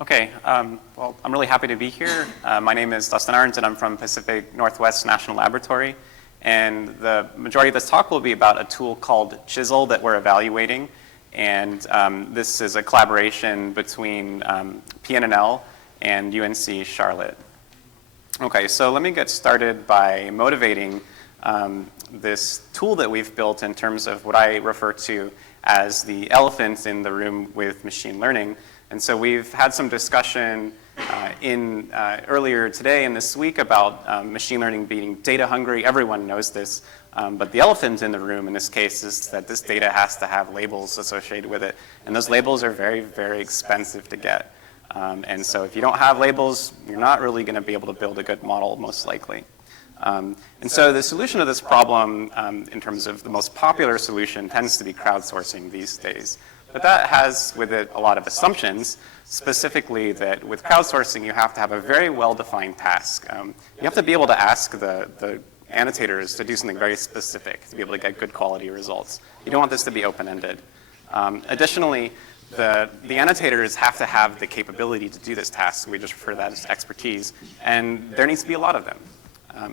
Okay, well, I'm really happy to be here. My name is Dustin Arendt, and I'm from Pacific Northwest National Laboratory. And the majority of this talk will be about a tool called Chisel that we're evaluating. And this is a collaboration between PNNL and UNC Charlotte. Okay, so let me get started by motivating this tool that we've built in terms of what I refer to as the elephant in the room with machine learning. And so we've had some discussion earlier today and this week about machine learning being data hungry. Everyone knows this, but the elephant in the room in this case is that this data has to have labels associated with it. And those labels are very, very expensive to get. And so if you don't have labels, you're not really going to be able to build a good model, most likely. And so the solution to this problem, in terms of the most popular solution, tends to be crowdsourcing these days. But that has with it a lot of assumptions, specifically that with crowdsourcing you have to have a very well-defined task. You have to be able to ask the annotators to do something very specific to be able to get good quality results. You don't want this to be open-ended. Additionally, the annotators have to have the capability to do this task. We just refer to that as expertise, and there needs to be a lot of them.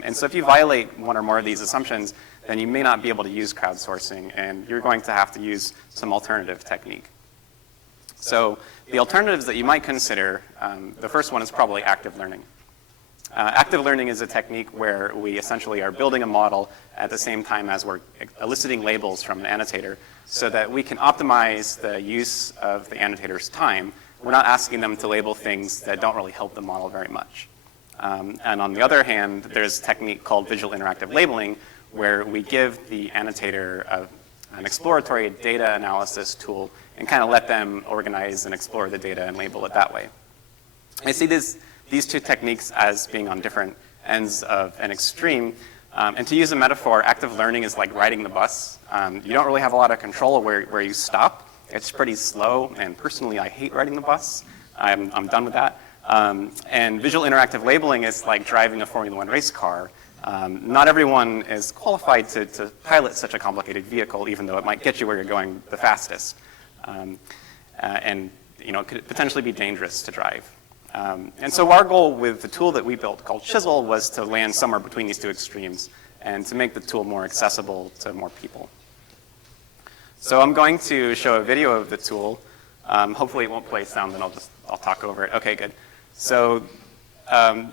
And so if you violate one or more of these assumptions, then you may not be able to use crowdsourcing, and you're going to have to use some alternative technique. So the alternatives that you might consider, the first one is probably active learning. Active learning is a technique where we essentially are building a model at the same time as we're eliciting labels from an annotator so that we can optimize the use of the annotator's time. We're not asking them to label things that don't really help the model very much. And on the other hand, there's a technique called visual interactive labeling, where we give the annotator an exploratory data analysis tool and kind of let them organize and explore the data and label it that way. I see these two techniques as being on different ends of an extreme. And to use a metaphor, active learning is like riding the bus. You don't really have a lot of control where you stop. It's pretty slow, and personally I hate riding the bus. I'm done with that. And visual interactive labeling is like driving a Formula One race car. Not everyone is qualified to pilot such a complicated vehicle, even though it might get you where you're going the fastest. And it could potentially be dangerous to drive. And so our goal with the tool that we built called Chisel was to land somewhere between these two extremes and to make the tool more accessible to more people. So I'm going to show a video of the tool. Hopefully it won't play sound, then I'll talk over it. Okay, good. So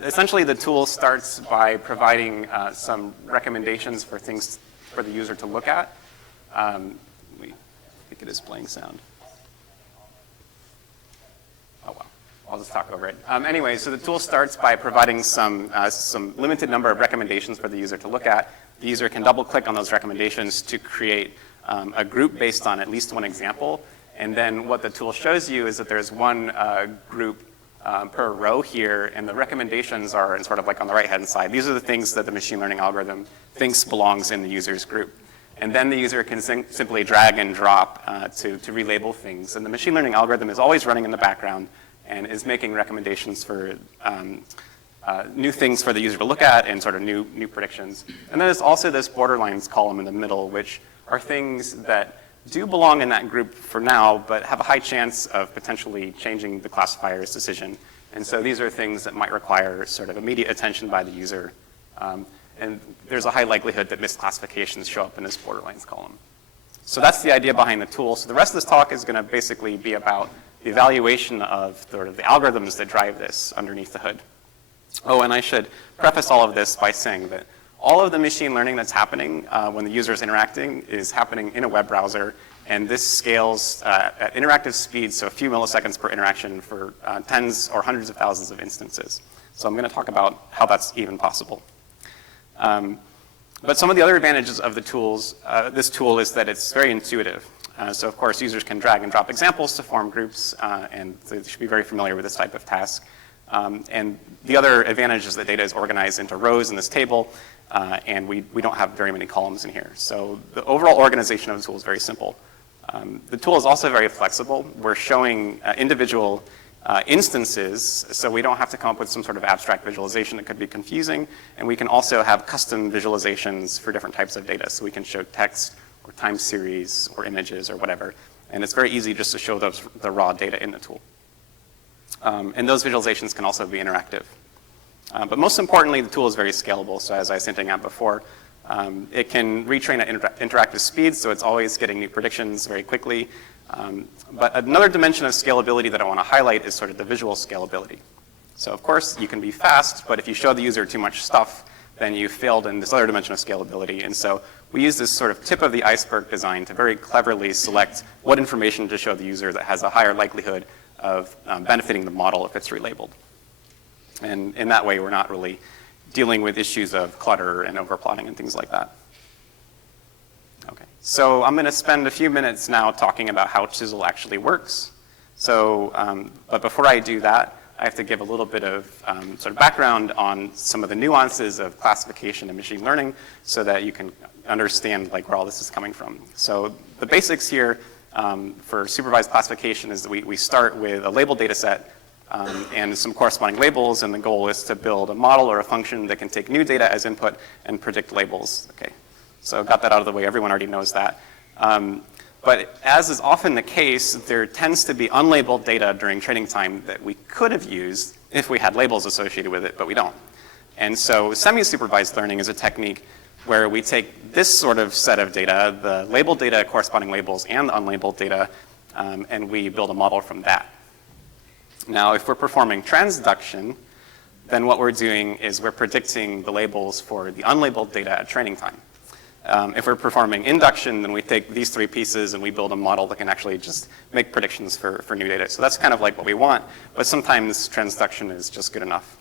essentially the tool starts by providing some recommendations for things for the user to look at. I think it is playing sound. Oh well, I'll just talk over it. Anyway, so the tool starts by providing some limited number of recommendations for the user to look at. The user can double click on those recommendations to create a group based on at least one example. And then what the tool shows you is that there's one group per row here, and the recommendations are sort of like on the right-hand side. These are the things that the machine learning algorithm thinks belongs in the user's group. And then the user can simply drag and drop to relabel things. And the machine learning algorithm is always running in the background and is making recommendations for new things for the user to look at and sort of new predictions. And then there's also this borderlines column in the middle, which are things that do belong in that group for now, but have a high chance of potentially changing the classifier's decision. And so these are things that might require sort of immediate attention by the user. And there's a high likelihood that misclassifications show up in this borderlines column. So that's the idea behind the tool. So the rest of this talk is going to basically be about the evaluation of sort of the algorithms that drive this underneath the hood. Oh, and I should preface all of this by saying that all of the machine learning that's happening when the user is interacting is happening in a web browser, and this scales at interactive speed, so a few milliseconds per interaction for tens or hundreds of thousands of instances. So I'm going to talk about how that's even possible. But some of the other advantages of the this tool is that it's very intuitive. So of course, users can drag and drop examples to form groups, and they should be very familiar with this type of task. And the other advantage is that data is organized into rows in this table, and we don't have very many columns in here. So the overall organization of the tool is very simple. The tool is also very flexible. We're showing individual instances, so we don't have to come up with some sort of abstract visualization that could be confusing, and we can also have custom visualizations for different types of data. So we can show text or time series or images or whatever, and it's very easy just to show the raw data in the tool. And those visualizations can also be interactive. But most importantly, the tool is very scalable. So as I was hinting at before, it can retrain at interactive speeds, so it's always getting new predictions very quickly. But another dimension of scalability that I want to highlight is sort of the visual scalability. So of course, you can be fast, but if you show the user too much stuff, then you failed in this other dimension of scalability. And so we use this sort of tip of the iceberg design to very cleverly select what information to show the user that has a higher likelihood of benefiting the model if it's relabeled. And in that way, we're not really dealing with issues of clutter and overplotting and things like that. Okay, so I'm going to spend a few minutes now talking about how Chisel actually works. So, but before I do that, I have to give a little bit of sort of background on some of the nuances of classification and machine learning so that you can understand like where all this is coming from. So the basics here for supervised classification is that we start with a label data set and some corresponding labels, and the goal is to build a model or a function that can take new data as input and predict labels. Okay, so got that out of the way. Everyone already knows that. But as is often the case, there tends to be unlabeled data during training time that we could have used if we had labels associated with it, but we don't. And so semi-supervised learning is a technique where we take this sort of set of data, the labeled data, corresponding labels, and the unlabeled data, and we build a model from that. Now, if we're performing transduction, then what we're doing is we're predicting the labels for the unlabeled data at training time. If we're performing induction, then we take these three pieces and we build a model that can actually just make predictions for new data. So that's kind of like what we want, but sometimes transduction is just good enough.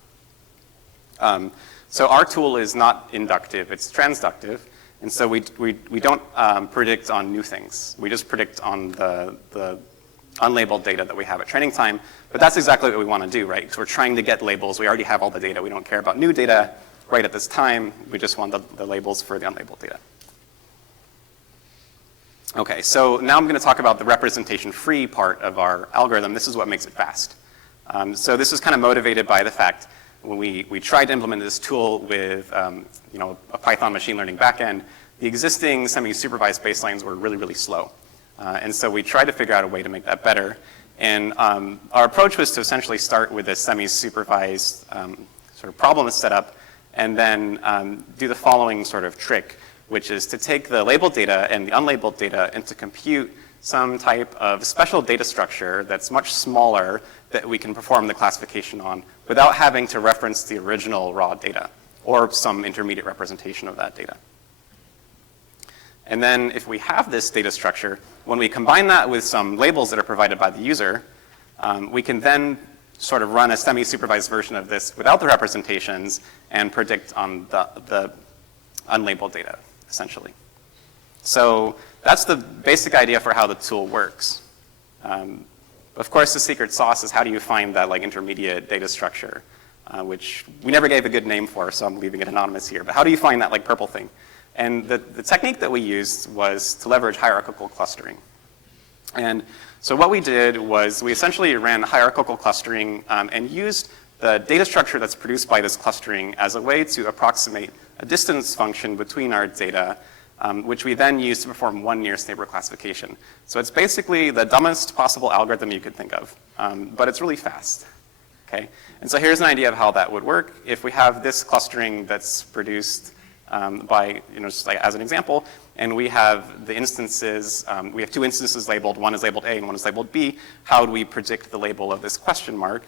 So our tool is not inductive, it's transductive. And so we don't predict on new things. We just predict on the unlabeled data that we have at training time. But that's exactly what we want to do, right? Because we're trying to get labels. We already have all the data. We don't care about new data right at this time. We just want the labels for the unlabeled data. Okay, so now I'm going to talk about the representation-free part of our algorithm. This is what makes it fast. So this is kind of motivated by the fact when we tried to implement this tool with a Python machine learning backend, the existing semi-supervised baselines were really, really slow. And so we tried to figure out a way to make that better. And our approach was to essentially start with a semi-supervised sort of problem setup and then do the following sort of trick, which is to take the labeled data and the unlabeled data and to compute some type of special data structure that's much smaller that we can perform the classification on without having to reference the original raw data or some intermediate representation of that data. And then if we have this data structure, when we combine that with some labels that are provided by the user, we can then sort of run a semi-supervised version of this without the representations and predict on the unlabeled data, essentially. So that's the basic idea for how the tool works. Of course, the secret sauce is how do you find that like intermediate data structure, which we never gave a good name for, so I'm leaving it anonymous here. But how do you find that like purple thing? And the technique that we used was to leverage hierarchical clustering. And so what we did was we essentially ran hierarchical clustering and used the data structure that's produced by this clustering as a way to approximate a distance function between our data, which we then used to perform one nearest neighbor classification. So it's basically the dumbest possible algorithm you could think of, but it's really fast. Okay? And so here's an idea of how that would work. If we have this clustering that's produced by, just like as an example, and we have the instances, we have two instances labeled, one is labeled A and one is labeled B. How would we predict the label of this question mark?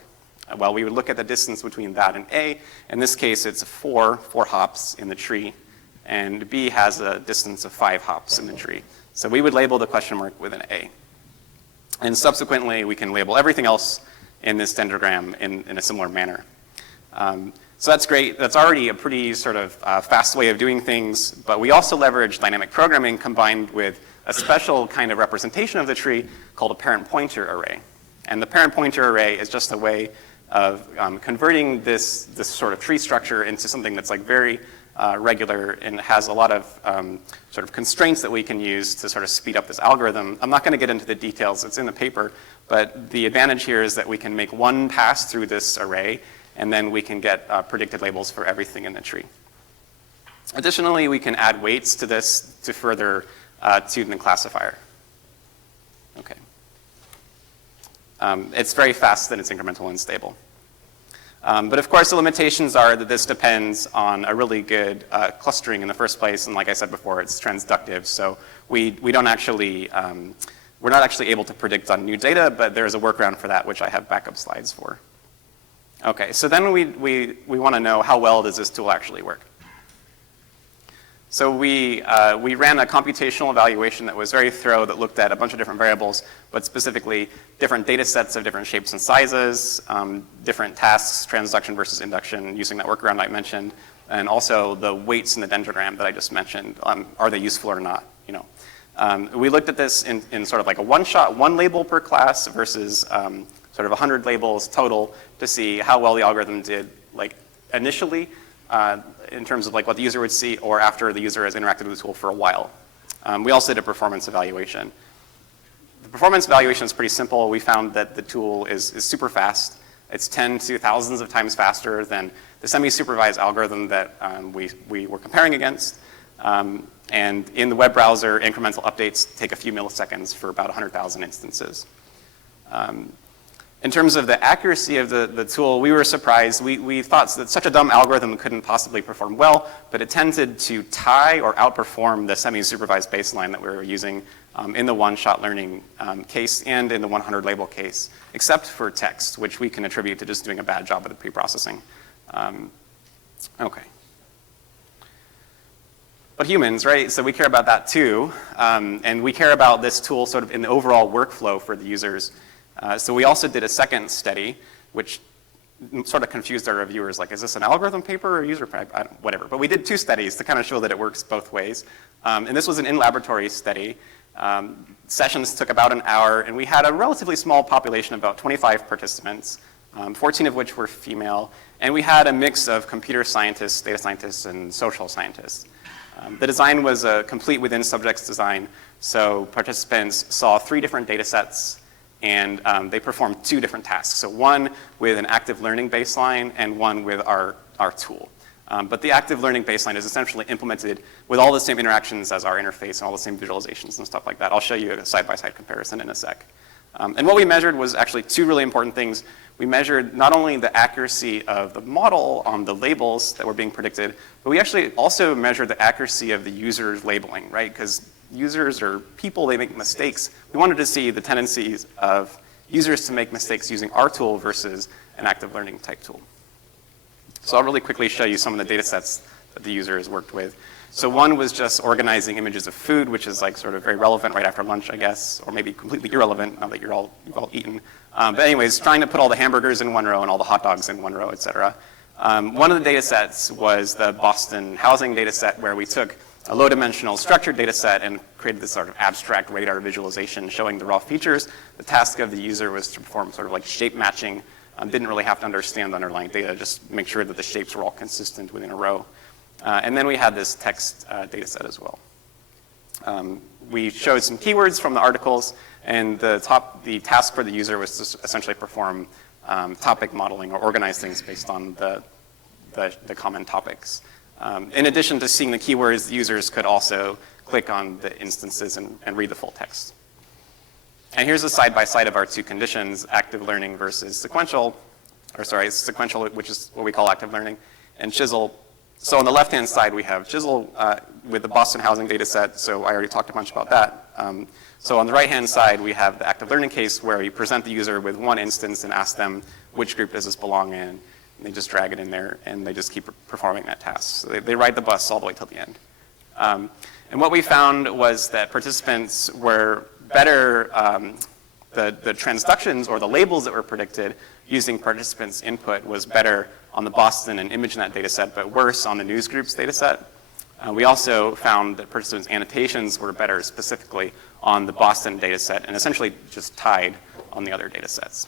Well, we would look at the distance between that and A. In this case, it's four hops in the tree, and B has a distance of 5 hops in the tree. So we would label the question mark with an A. And subsequently, we can label everything else in this dendrogram in a similar manner. So that's great. That's already a pretty sort of fast way of doing things, but we also leverage dynamic programming combined with a special kind of representation of the tree called a parent pointer array. And the parent pointer array is just a way of converting this sort of tree structure into something that's like very regular and has a lot of sort of constraints that we can use to sort of speed up this algorithm. I'm not going to get into the details. It's in the paper, but the advantage here is that we can make one pass through this array and then we can get predicted labels for everything in the tree. Additionally, we can add weights to this to further tune the classifier. Okay. It's very fast and it's incremental and stable. But of course, the limitations are that this depends on a really good clustering in the first place, and like I said before, it's transductive. So we don't actually, we're not actually able to predict on new data, but there's a workaround for that, which I have backup slides for. Okay, so then we want to know how well does this tool actually work. So we ran a computational evaluation that was very thorough that looked at a bunch of different variables, but specifically different data sets of different shapes and sizes, different tasks, transduction versus induction, using that workaround I mentioned, and also the weights in the dendrogram that I just mentioned. Are they useful or not? You know, we looked at this in sort of like a one-shot, one label per class versus sort of 100 labels total to see how well the algorithm did, like initially, in terms of like what the user would see or after the user has interacted with the tool for a while. We also did a performance evaluation. The performance evaluation is pretty simple. We found that the tool is super fast. It's 10 to thousands of times faster than the semi-supervised algorithm that we were comparing against. And in the web browser, incremental updates take a few milliseconds for about 100,000 instances. In terms of the accuracy of the tool, we were surprised. We thought that such a dumb algorithm couldn't possibly perform well, but it tended to tie or outperform the semi-supervised baseline that we were using in the one-shot learning case and in the 100 label case, except for text, which we can attribute to just doing a bad job of the pre-processing. Okay. But humans, right? So we care about that too, and we care about this tool sort of in the overall workflow for the users. So we also did a second study, which sort of confused our reviewers, like, is this an algorithm paper or a user paper? Whatever. But we did two studies to kind of show that it works both ways. And this was an in-laboratory study. Sessions took about an hour, and we had a relatively small population, about 25 participants, 14 of which were female. And we had a mix of computer scientists, data scientists, and social scientists. The design was a complete within subjects design. So participants saw 3 different data sets, and they performed 2 different tasks. So one with an active learning baseline and one with our tool. But the active learning baseline is essentially implemented with all the same interactions as our interface and all the same visualizations and stuff like that. I'll show you a side-by-side comparison in a sec. And what we measured was actually 2 really important things. We measured not only the accuracy of the model on the labels that were being predicted, but we actually also measured the accuracy of the user's labeling, right? Because users or people, they make mistakes. We wanted to see the tendencies of users to make mistakes using our tool versus an active learning type tool. So I'll really quickly show you some of the data sets that the users worked with. So one was just organizing images of food, which is like sort of very relevant right after lunch, I guess, or maybe completely irrelevant now that you've all eaten. But anyways, trying to put all the hamburgers in one row and all the hot dogs in one row, et cetera. One of the data sets was the Boston housing data set, where we took a low-dimensional structured data set and created this sort of abstract radar visualization showing the raw features. The task of the user was to perform sort of like shape matching. Didn't really have to understand the underlying data, just make sure that the shapes were all consistent within a row. And then we had this text data set as well. We showed some keywords from the articles, and the task for the user was to essentially perform topic modeling or organize things based on the common topics. In addition to seeing the keywords, the users could also click on the instances and read the full text. And here's a side-by-side of our 2 conditions, active learning versus sequential, which is what we call active learning, and chisel. So on the left-hand side, we have chisel with the Boston housing data set, so I already talked a bunch about that. So on the right-hand side, we have the active learning case, where you present the user with one instance and ask them, which group does this belong in? And they just drag it in there, and they just keep performing that task. So they ride the bus all the way till the end. And what we found was that participants were better, the transductions or the labels that were predicted using participants' input was better on the Boston and ImageNet data set, but worse on the news groups data set. We also found that participants' annotations were better specifically on the Boston data set, and essentially just tied on the other data sets.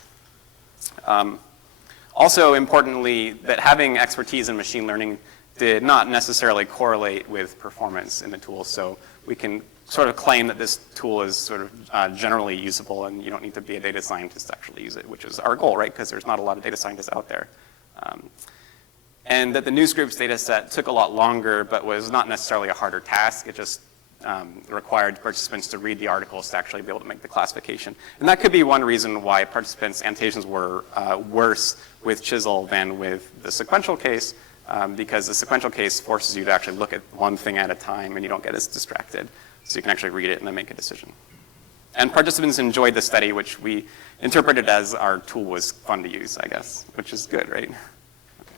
Also, importantly, that having expertise in machine learning did not necessarily correlate with performance in the tool. So we can sort of claim that this tool is sort of generally usable, and you don't need to be a data scientist to actually use it, which is our goal, right? Because there's not a lot of data scientists out there. And that the newsgroups data set took a lot longer, but was not necessarily a harder task. It just required participants to read the articles to actually be able to make the classification. And that could be one reason why participants' annotations were worse with Chisel than with the sequential case, because the sequential case forces you to actually look at one thing at a time and you don't get as distracted. So you can actually read it and then make a decision. And participants enjoyed the study, which we interpreted as our tool was fun to use, I guess, which is good, right? Okay.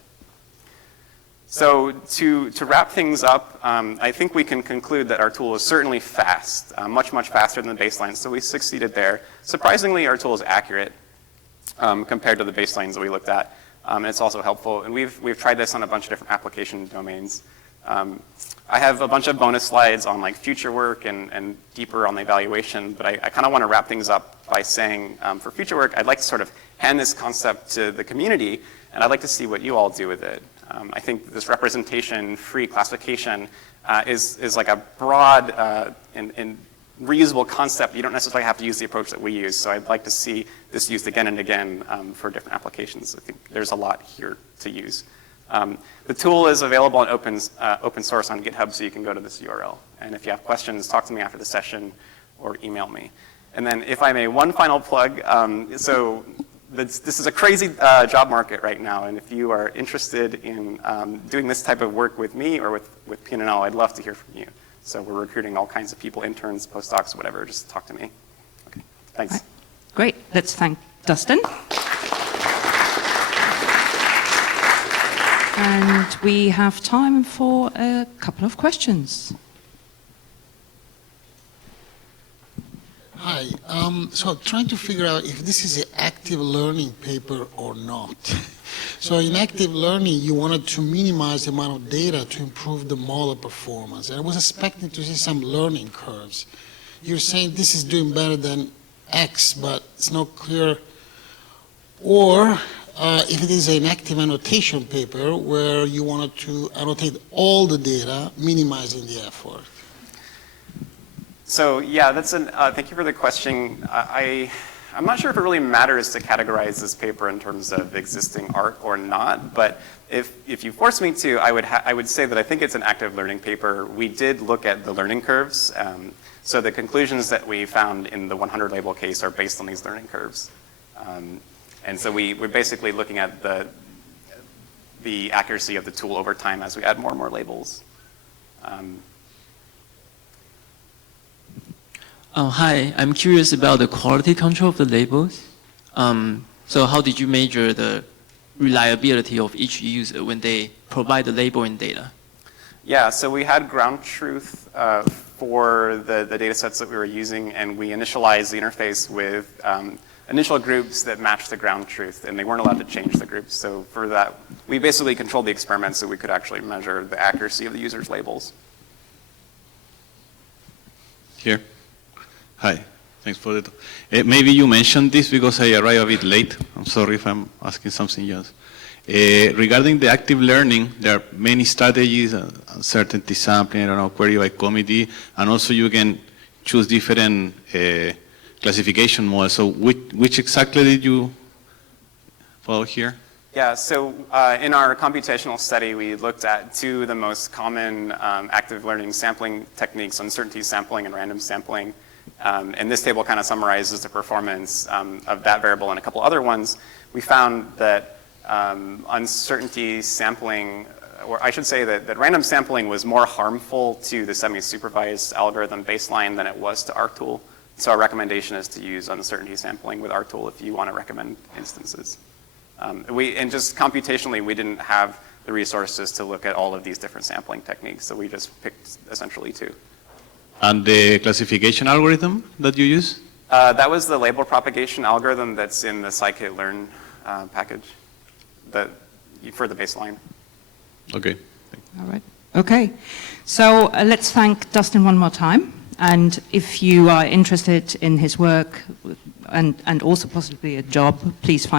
So to wrap things up, I think we can conclude that our tool is certainly fast, much, much faster than the baseline, so we succeeded there. Surprisingly, our tool is accurate compared to the baselines that we looked at. And it's also helpful, and we've tried this on a bunch of different application domains. I have a bunch of bonus slides on like future work and deeper on the evaluation, but I kind of want to wrap things up by saying for future work, I'd like to sort of hand this concept to the community, and I'd like to see what you all do with it. I think this representation-free classification is like a broad and reusable concept. You don't necessarily have to use the approach that we use, so I'd like to see this used again and again for different applications. I think there's a lot here to use. The tool is available on open source on GitHub, so you can go to this URL. And if you have questions, talk to me after the session or email me. And then if I may, one final plug. So this is a crazy job market right now, and if you are interested in doing this type of work with me or with P&L, I'd love to hear from you. So we're recruiting all kinds of people, interns, postdocs, whatever. Just talk to me. Okay, thanks. Right. Great. Let's thank Dustin. And we have time for a couple of questions. Hi. So trying to figure out if this is an active learning paper or not. So in active learning, you wanted to minimize the amount of data to improve the model performance. And I was expecting to see some learning curves. You're saying this is doing better than X, but it's not clear. Or if it is an active annotation paper where you wanted to annotate all the data, minimizing the effort. So yeah, thank you for the question. I'm not sure if it really matters to categorize this paper in terms of existing art or not, but if you force me to, I would say that I think it's an active learning paper. We did look at the learning curves. So the conclusions that we found in the 100 label case are based on these learning curves. And so we're basically looking at the accuracy of the tool over time as we add more and more labels. Hi, I'm curious about the quality control of the labels. So how did you measure the reliability of each user when they provide the labeling data? Yeah, so we had ground truth for the data sets that we were using, and we initialized the interface with initial groups that matched the ground truth, and they weren't allowed to change the groups. So for that, we basically controlled the experiment so we could actually measure the accuracy of the user's labels. Here. Hi, thanks for it. Maybe you mentioned this because I arrived a bit late. I'm sorry if I'm asking something else. Regarding the active learning, there are many strategies, uncertainty sampling, I don't know, query by committee, and also you can choose different classification models. So which exactly did you follow here? Yeah, so in our computational study, we looked at two of the most common active learning sampling techniques, uncertainty sampling and random sampling. And this table kind of summarizes the performance of that variable and a couple other ones. We found that uncertainty sampling, or I should say that random sampling was more harmful to the semi-supervised algorithm baseline than it was to our tool. So our recommendation is to use uncertainty sampling with our tool if you want to recommend instances. And just computationally, we didn't have the resources to look at all of these different sampling techniques, so we just picked essentially two. And the classification algorithm that you use? That was the label propagation algorithm that's in the SIGCHI learn package for the baseline. Okay. All right. Okay. So let's thank Dustin one more time. And if you are interested in his work and also possibly a job, please find